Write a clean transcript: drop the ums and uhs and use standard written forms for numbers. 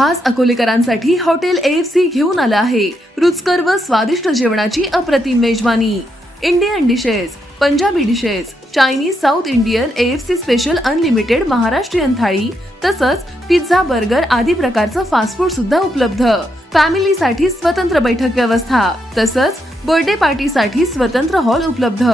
खास अकोलेकरांसाठी hotel AFC घेऊन आलं आहे रुचकर व स्वादिष्ट जेवणाची अप्रतिम मेजवानी। Indian dishes, Punjabi dishes, Chinese, south Indian, AFC special unlimited Maharashtrian थाळी तसंच पिझ्झा, बर्गर आदी प्रकारचं फास्ट फूड सुद्धा उपलब्ध। फॅमिलीसाठी स्वतंत्र बैठक व्यवस्था तसंच बर्थडे पार्टीसाठी स्वतंत्र हॉल उपलब्ध।